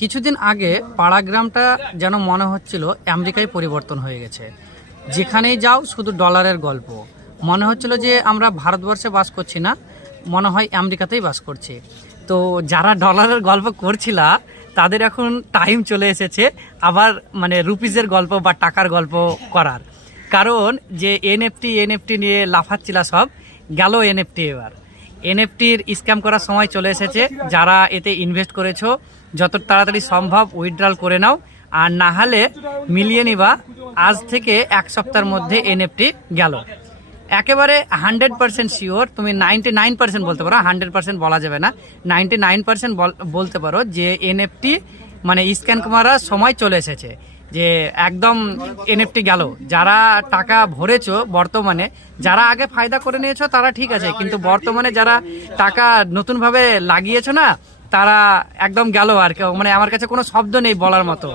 কিছুদিন আগে পাড়াগ্রামটা যেন মনে হচ্ছিল আমেরিকায় পরিবর্তন হয়ে গেছে। যেখানেই যাও শুধু ডলারের গল্প। মনে হচ্ছিল যে আমরা ভারতবর্ষে বাস করছি না, মনে হয় আমেরিকাতেই বাস করছি। তো যারা ডলারের গল্প করছিল তাদের এখন টাইম চলে এসেছে আবার মানে রুপিজের গল্প বা টাকার গল্প করার। কারণ যে এনএফটি নিয়ে লাফাচ্ছিল সব, গেল এনএফটি। এবার এনএফটির স্ক্যাম করার সময় চলে এসেছে। যারা এতে ইনভেস্ট করেছো যত তাড়াতাড়ি সম্ভব উইথড্রল করে নাও, আর না হলে মিলিয়ে নিবা। আজ থেকে এক সপ্তাহের মধ্যে এনএফটি গেল। একেবারে 100% শিওর, তুমি 99% বলতে পারো, 100% বলা যাবে না, 99% বলতে পারো যে এনএফটি মানে স্ক্যান করার সময় চলে এসেছে, যে একদম এনএফটি গেল। যারা টাকা ভরেছো বর্তমানে, যারা আগে ফায়দা করে নিয়েছো তারা ঠিক আছে, কিন্তু বর্তমানে যারা টাকা নতুনভাবে লাগিয়েছো না, তারা একদম গেল। আর মানে আমার কাছে কোনো শব্দ নেই বলার মতো।